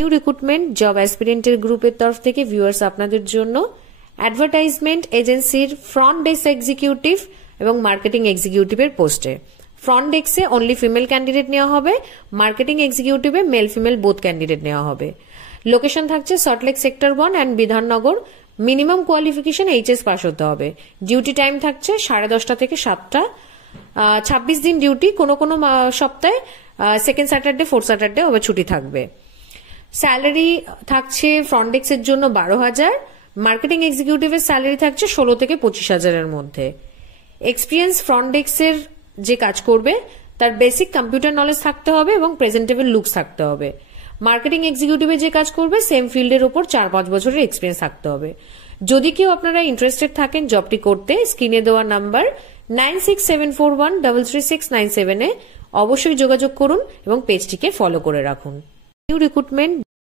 New recruitment job অ্যাসপিরেন্টের গ্রুপের তরফ থেকে ভিউয়ার্স আপনাদের জন্য অ্যাডভার্টাইজমেন্ট এজেন্সির ফ্রন্ট ডেস্ক এক্সিকিউটিভ এবং মার্কেটিং এক্সিকিউটিভের পোস্টে। ফ্রন্ট ডেস্কে অনলি ফিমেল ক্যান্ডিডেট নেওয়া হবে, মার্কেটিং এক্সিকিউটিভে মেল ফিমেল বোথ ক্যান্ডিডেট নেওয়া হবে। লোকেশন থাকছে Salt Lake sector 1 and Bidhannagar. Minimum qualification HS pass হতে হবে। ডিউটি টাইম থাকছে 10:30 থেকে 7টা। 26 দিন ডিউটি, কোনো কোনো সপ্তাহে সেকেন্ড স্যাটারডে ফোর্থ স্যাটারডে হবে ছুটি থাকবে। স্যালারি থাকছে ফ্রন্ট ডেস্কের জন্য 12,000, মার্কেটিং এক্সিকিউটিভের স্যালারি থাকছে 16 থেকে 25,000-এর মধ্যে। এক্সপিরিয়েন্স ফ্রন্ট ডেস্কের যে কাজ করবে তার বেসিক কম্পিউটার নলেজ থাকতে হবে এবং প্রেজেন্টেবল লুকস থাকতে হবে। মার্কেটিং এক্সিকিউটিভে যে কাজ করবে সেম ফিল্ডের উপর 4-5 বছরের এক্সপিরিয়েন্স থাকতে হবে। যদি কেউ আপনারা ইন্টারেস্টেড থাকেন জবটি করতে, স্ক্রিনে দেওয়া নাম্বার 9674133697-এ অবশ্যই যোগাযোগ করুন এবং পেজটিকে ফলো করে রাখুন। New recruitment